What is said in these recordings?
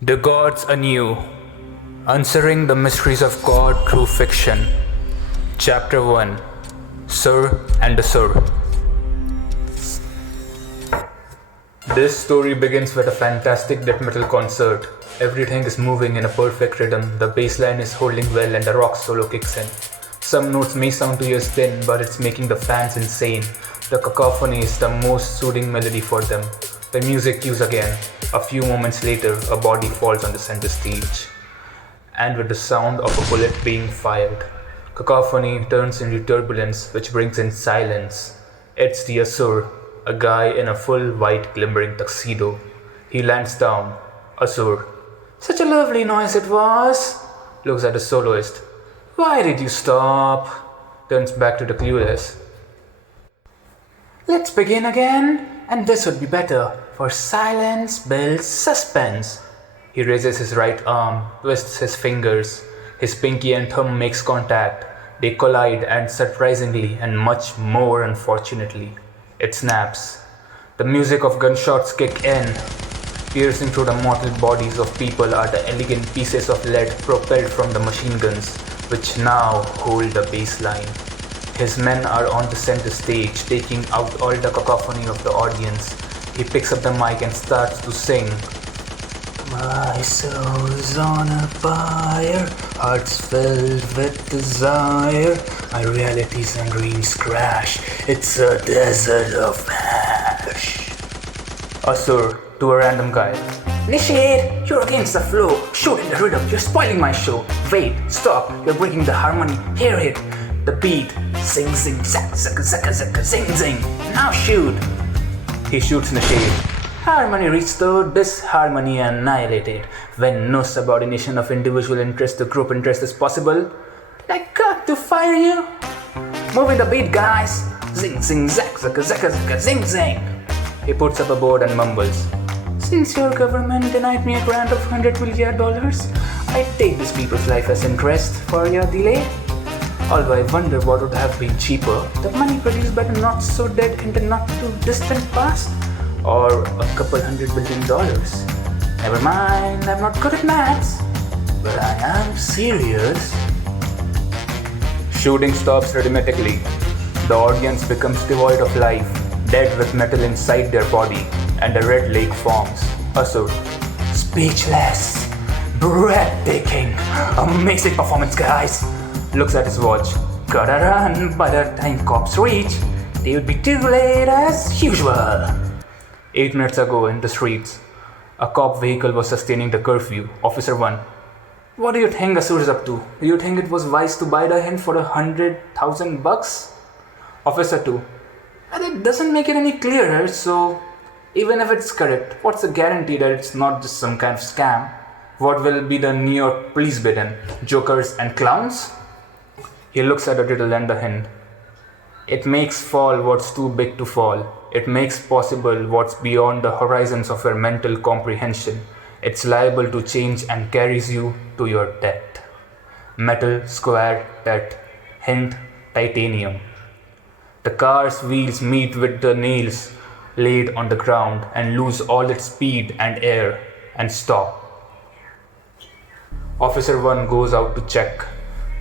The Gods Anew, Answering the Mysteries of God Through Fiction. Chapter 1, Sir and the Sur. This story begins with a fantastic death metal concert. Everything is moving in a perfect rhythm, the bass line is holding well and the rock solo kicks in. Some notes may sound to ears thin, but it's making the fans insane. The cacophony is the most soothing melody for them. The music cues again. A few moments later, a body falls on the center stage. And with the sound of a bullet being fired, cacophony turns into turbulence, which brings in silence. It's the Asur, a guy in a full white glimmering tuxedo. He lands down. Asur. Such a lovely noise it was. Looks at the soloist. Why did you stop? Turns back to the clueless. Let's begin again, and this would be better, for silence builds suspense. He raises his right arm, twists his fingers. His pinky and thumb makes contact. They collide, and surprisingly and much more unfortunately, it snaps. The music of gunshots kick in. Piercing through the mortal bodies of people are the elegant pieces of lead propelled from the machine guns, which now hold the bass line. His men are on the center stage, taking out all the cacophony of the audience. He picks up the mic and starts to sing. My soul's on a fire, heart's filled with desire. My realities and dreams crash, it's a desert of ash. Asur, to a random guy. Nishir, you're against the flow, shooting the rhythm, you're spoiling my show. Wait, stop, you're breaking the harmony, hear it. The beat, sing zing zack zack zack zack zing zing. Now shoot. He shoots Nishir. Harmony restored, disharmony annihilated. When no subordination of individual interest to group interest is possible, I got to fire you. Moving the beat, guys. Zing zing zack zack zack zack zing zing. He puts up a board and mumbles. Since your government denied me a grant of $100 million, I take this people's life as interest for your delay. Although I wonder what would have been cheaper, the money produced by the not so dead in the not too distant past, or a couple $100 billion. Never mind, I'm not good at maths, but I am serious. Shooting stops rhythmically. The audience becomes devoid of life, dead with metal inside their body, and a red lake forms. Asur. Speechless. Breathtaking. Amazing performance, guys. Looks at his watch. Gotta run by the time cops reach. They would be too late as usual. 8 minutes ago in the streets, a cop vehicle was sustaining the curfew. Officer 1. What do you think Asur is up to? Do you think it was wise to buy the hint for $100,000? Officer 2. And it doesn't make it any clearer, so even if it's correct, what's the guarantee that it's not just some kind of scam? What will be the New York police bidden? Jokers and clowns? He looks at the riddle and the hint. It makes fall what's too big to fall. It makes possible what's beyond the horizons of your mental comprehension. It's liable to change and carries you to your death. Metal, square, death. Hint, titanium. The car's wheels meet with the nails laid on the ground and lose all its speed and air and stop. Officer 1 goes out to check,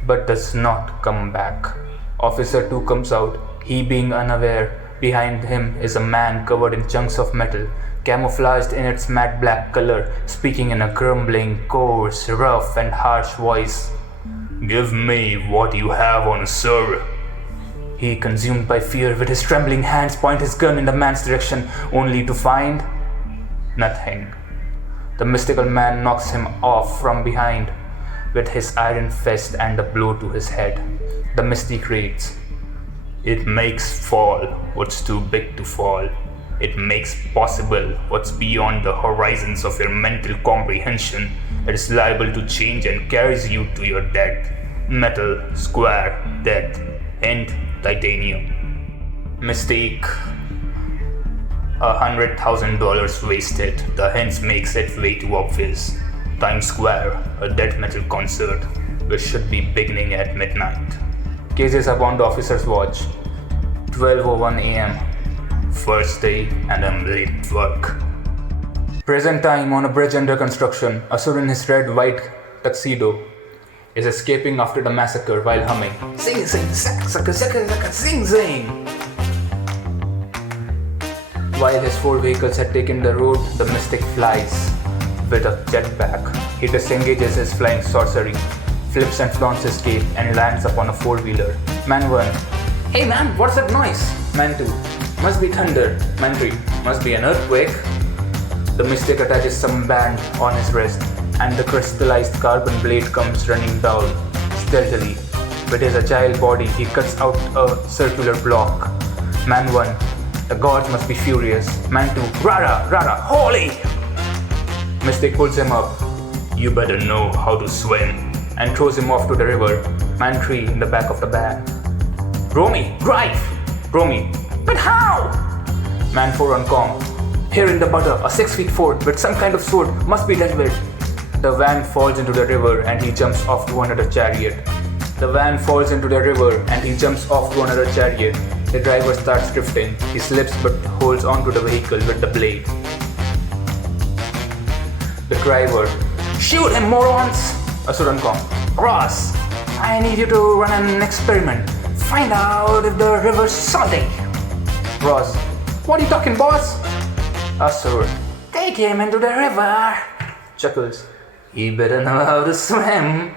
but does not come back. Officer 2 comes out, he being unaware. Behind him is a man covered in chunks of metal, camouflaged in its matte black color, speaking in a grumbling, coarse, rough and harsh voice. Give me what you have on, sir. He, consumed by fear, with his trembling hands point his gun in the man's direction, only to find nothing. The mystical man knocks him off from behind with his iron fist and a blow to his head. The mystic reads, It makes fall what's too big to fall. It makes possible what's beyond the horizons of your mental comprehension. It is liable to change and carries you to your death. Metal, square, death. Hint, titanium. Mistake. $100,000 wasted. The hint makes it way too obvious. Times Square, a death metal concert, which should be beginning at midnight. Gazes upon the officer's watch. 12:01 a.m. First day and I'm late at work. Present time on a bridge under construction, Asur in his red-white tuxedo is escaping after the massacre while humming Sing sing sack sucker sucker sucker sing sing. While his 4 vehicles had taken the road, the mystic flies with a jetpack. He disengages his flying sorcery, flips and flaunts his cape and lands upon a 4-wheeler. Man 1. Hey man, what's that noise? Man 2. Must be thunder. Man 3. Must be an earthquake. The mystic attaches some band on his wrist and the crystallized carbon blade comes running down stealthily. With his agile body, he cuts out a circular block. Man 1. The gods must be furious. Man 2. Rara, Rara, holy! Mystic pulls him up. You better know how to swim. And throws him off to the river. Man 3 in the back of the van. Romy, drive! Romy, but how? Man 4 on comm. Here in the butter, a 6-foot fort with some kind of sword must be dealt with. The van falls into the river and he jumps off to another chariot. The van falls into the river and he jumps off to another chariot. The driver starts drifting. He slips but holds onto the vehicle with the blade. The driver. Shoot him, morons! Asur on comm. Ross, I need you to run an experiment. Find out if the river's salty. Ross. What are you talking, boss? Asur. Take him into the river. Chuckles. He better know how to swim.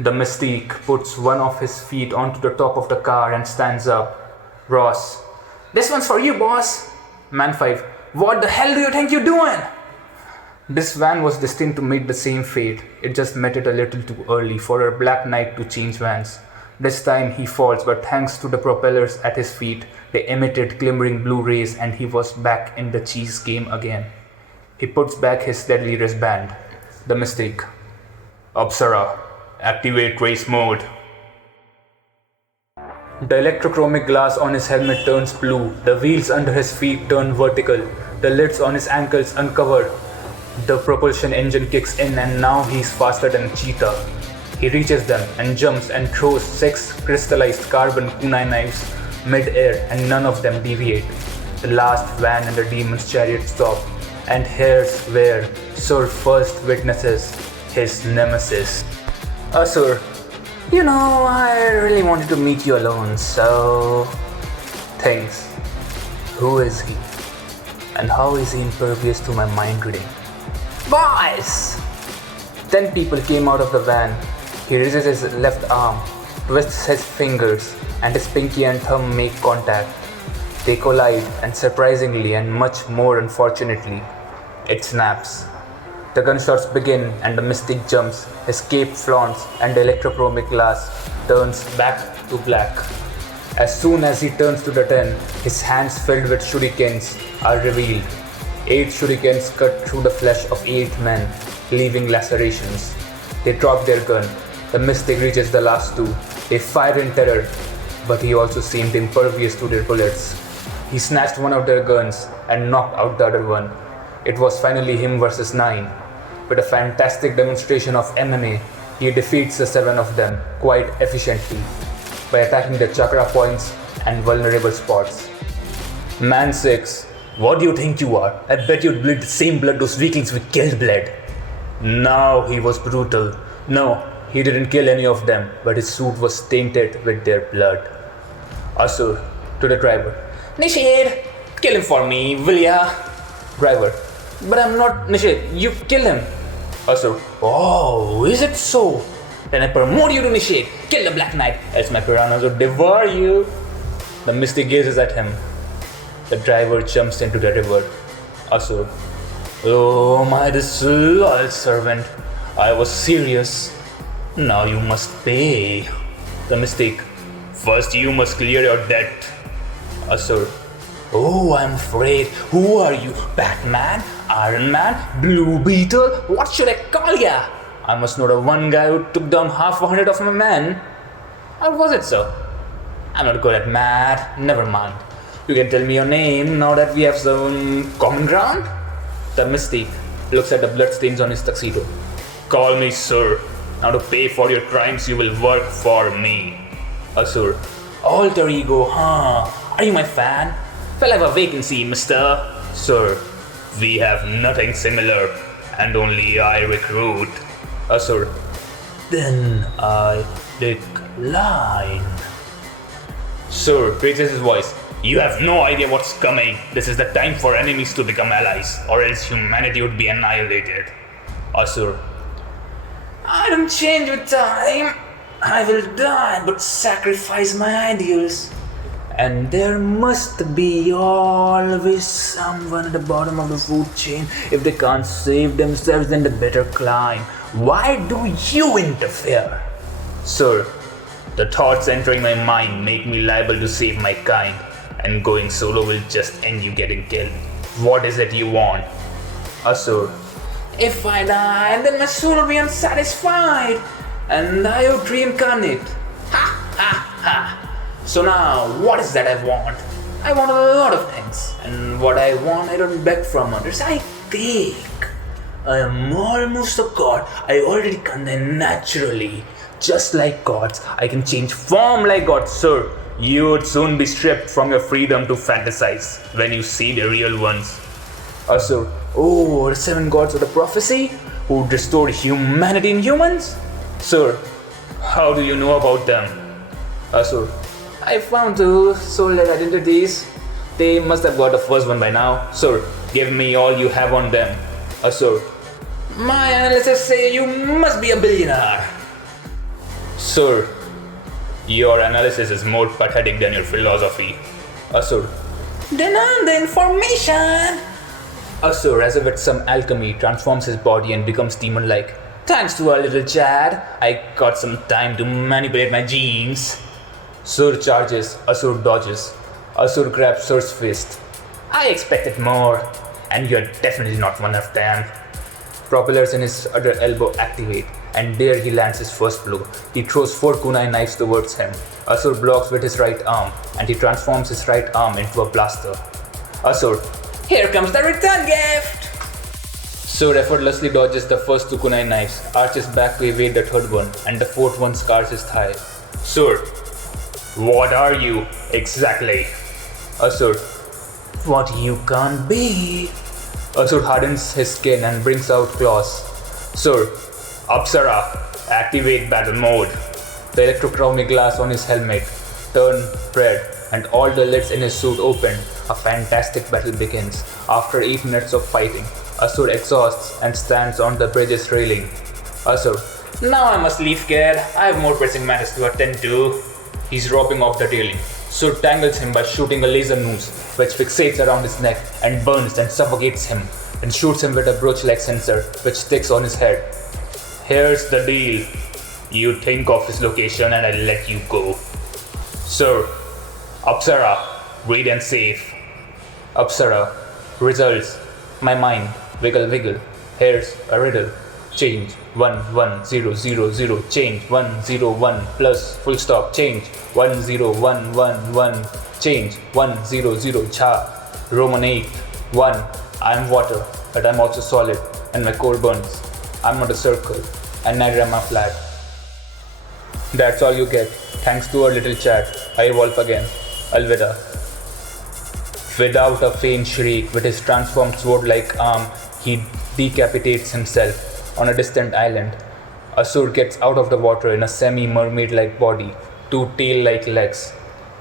The Mystique puts one of his feet onto the top of the car and stands up. Ross. This one's for you, boss. Man 5. What the hell do you think you're doing? This van was destined to meet the same fate. It just met it a little too early for a Black Knight to change vans. This time he falls, but thanks to the propellers at his feet, they emitted glimmering blue rays and he was back in the cheese game again. He puts back his deadly wristband. The Mystique. Apsara, activate race mode. The electrochromic glass on his helmet turns blue. The wheels under his feet turn vertical. The lids on his ankles uncover. The propulsion engine kicks in and now he's faster than a cheetah. He reaches them and jumps and throws 6 crystallized carbon kunai knives mid-air and none of them deviate. The last van and the demon's chariot stop, and here's where Sur first witnesses his nemesis. Asur, you know, I really wanted to meet you alone, so thanks. Who is he? And how is he impervious to my mind reading? Boys! 10 people came out of the van. He raises his left arm, twists his fingers, and his pinky and thumb make contact. They collide, and surprisingly and much more unfortunately, it snaps. The gunshots begin and the Mystic jumps, his cape flaunts and the electrochromic glass turns back to black. As soon as he turns to the 10, his hands filled with shurikens are revealed. 8 shurikens cut through the flesh of 8 men, leaving lacerations. They drop their gun. The Mystic reaches the last 2. They fire in terror, but he also seemed impervious to their bullets. He snatched one of their guns and knocked out the other one. It was finally him versus 9. With a fantastic demonstration of MMA, he defeats the 7 of them quite efficiently by attacking the chakra points and vulnerable spots. Man 6, what do you think you are? I bet you'd bleed the same blood those weaklings we killed bled. Now he was brutal. No, he didn't kill any of them, but his suit was tainted with their blood. Asur, to the driver. Nishid, kill him for me, will ya? Driver. But I'm not Nishid, you kill him. Asur. Oh, is it so? Then I promote you to Nishid. Kill the Black Knight, else my piranhas will devour you. The Mystic gazes at him. The driver jumps into the river. Asur. Oh, my disloyal servant. I was serious. Now you must pay. The Mystic. First you must clear your debt. Asur. Oh, I'm afraid. Who are you? Batman? Iron Man? Blue Beetle? What should I call ya? I must know the one guy who took down 100 of my men. Or was it so? I'm not good at math. Never mind. You can tell me your name now that we have some common ground? The Mystic looks at the bloodstains on his tuxedo. Call me Sir. Now to pay for your crimes you will work for me. Asur. Alter ego, huh? Are you my fan? Well, I have a vacancy, mister. Sir. We have nothing similar, and only I recruit. Asur. Then I decline. Sir, raises his voice. You have no idea what's coming. This is the time for enemies to become allies, or else humanity would be annihilated. Asur. I don't change with time. I will die but sacrifice my ideals. And there must be always someone at the bottom of the food chain. If they can't save themselves, then they better climb. Why do you interfere? Sir, the thoughts entering my mind make me liable to save my kind, and going solo will just end you getting killed. What is it you want? Asur. If I die, then my soul will be unsatisfied, and I would reincarnate. Ha ha ha! So now, what is that I want? I want a lot of things, and what I want I don't beg from others, I take. I am almost a god. I already contain naturally. Just like gods, I can change form like gods, sir. You would soon be stripped from your freedom to fantasize when you see the real ones. Asur. Oh, the 7 gods of the prophecy who restored humanity in humans? Sir, how do you know about them? Asur. I found 2 soul-led identities. They must have got the first one by now. Sir, give me all you have on them. Asur. My analysis say you must be a billionaire. Sir, your analysis is more pathetic than your philosophy. Asur. Then on the information. Asur, as if with some alchemy, transforms his body and becomes demon-like. Thanks to our little Chad, I got some time to manipulate my genes. Sur charges, Asur dodges. Asur grabs Sur's fist. I expected more, and you're definitely not one of them. Propellers in his other elbow activate, and there he lands his first blow. He throws 4 kunai knives towards him. Asur blocks with his right arm, and he transforms his right arm into a blaster. Asur. Here comes the return gift! Sur effortlessly dodges the first 2 kunai knives, arches back to evade the third one, and the fourth one scars his thigh. Sur. What are you, exactly? Asur. What you can't be. Asur hardens his skin and brings out claws. Sir, Apsara, activate battle mode. The electrochromic glass on his helmet turn red and all the lids in his suit open. A fantastic battle begins. After 8 minutes of fighting, Asur exhausts and stands on the bridge's railing. Asur. Now I must leave, kid. I have more pressing matters to attend to. He's dropping off the railing. Sur tangles him by shooting a laser noose, which fixates around his neck and burns and suffocates him, and shoots him with a brooch-like sensor, which sticks on his head. Here's the deal. You think of his location and I let you go. Sir, Apsara, read and save. Apsara, results. My mind, wiggle wiggle. Here's a riddle. Change 11000, change 101 plus full stop, change 10111, change 100 cha. Roman 8 1. I'm water, but I'm also solid, and my core burns. I'm not a circle, and neither am I flat. That's all you get. Thanks to our little chat. I evolve again. Alvida. Without a faint shriek, with his transformed sword-like arm, he decapitates himself. On a distant island, Asur gets out of the water in a semi-mermaid-like body, 2 tail-like legs.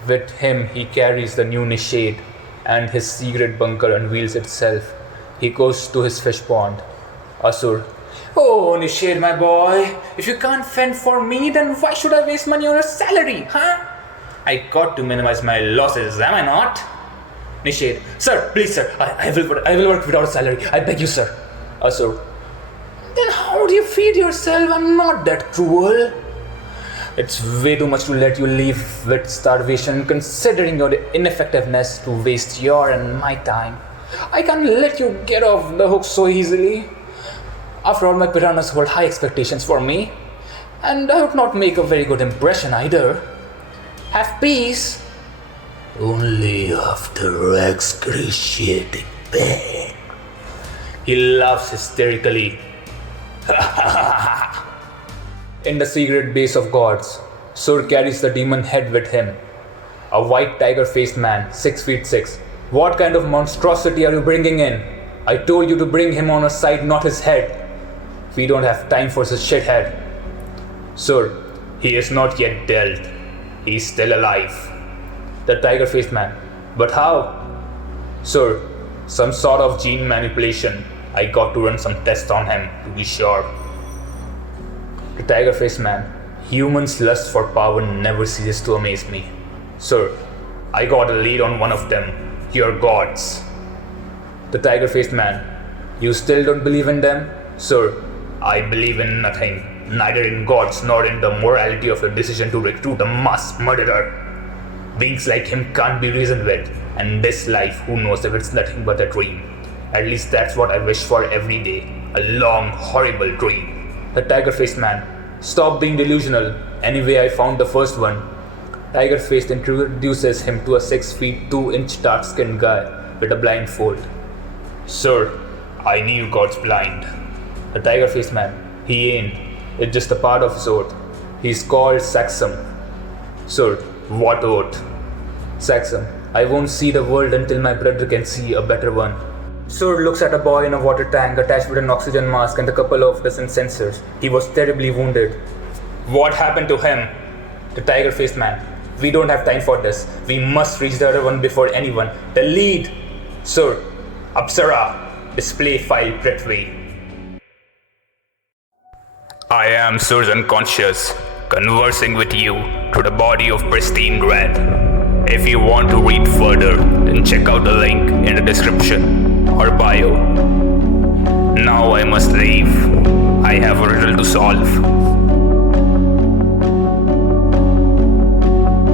With him, he carries the new Nishade, and his secret bunker unveils itself. He goes to his fish pond. Asur. Oh, Nishade, my boy, if you can't fend for me, then why should I waste money on your salary, huh? I got to minimize my losses, am I not? Nishade. Sir, please, sir, I will work without a salary. I beg you, sir. Asur. Then how do you feed yourself? I'm not that cruel. It's way too much to let you leave with starvation, considering your ineffectiveness to waste your and my time. I can't let you get off the hook so easily. After all, my piranhas hold high expectations for me, and I would not make a very good impression either. Have peace. Only after excruciating pain. He laughs hysterically. In the secret base of gods, Sur carries the demon head with him. A white tiger-faced man, 6'6". What kind of monstrosity are you bringing in? I told you to bring him on our side, not his head. We don't have time for such shithead. Sir, he is not yet dead. He is still alive. The tiger-faced man. But how? Sir, some sort of gene manipulation. I got to run some tests on him to be sure. The tiger-faced man. Humans' lust for power never ceases to amaze me. Sir, I got a lead on one of them. Your gods. The tiger-faced man. You still don't believe in them? Sir, I believe in nothing. Neither in gods nor in the morality of your decision to recruit a mass murderer. Beings like him can't be reasoned with, and this life, who knows if it's nothing but a dream. At least that's what I wish for every day. A long, horrible dream. The tiger-faced man. Stop being delusional. Anyway, I found the first one. Tiger-faced introduces him to a 6 feet 2 inch dark-skinned guy with a blindfold. Sir, I knew God's blind. The tiger-faced man. He ain't. It's just a part of his oath. He's called Saxum. Sir, what oath? Saxum. I won't see the world until my brother can see a better one. Sir looks at a boy in a water tank attached with an oxygen mask and a couple of dozen sensors. He was terribly wounded. What happened to him? The tiger-faced man. We don't have time for this. We must reach the other one before anyone. The lead! Sir, Apsara, display file Prithvi. I am Sur's unconscious, conversing with you through the body of pristine red. If you want to read further, then check out the link in the description or bio. Now I must leave. I have a riddle to solve.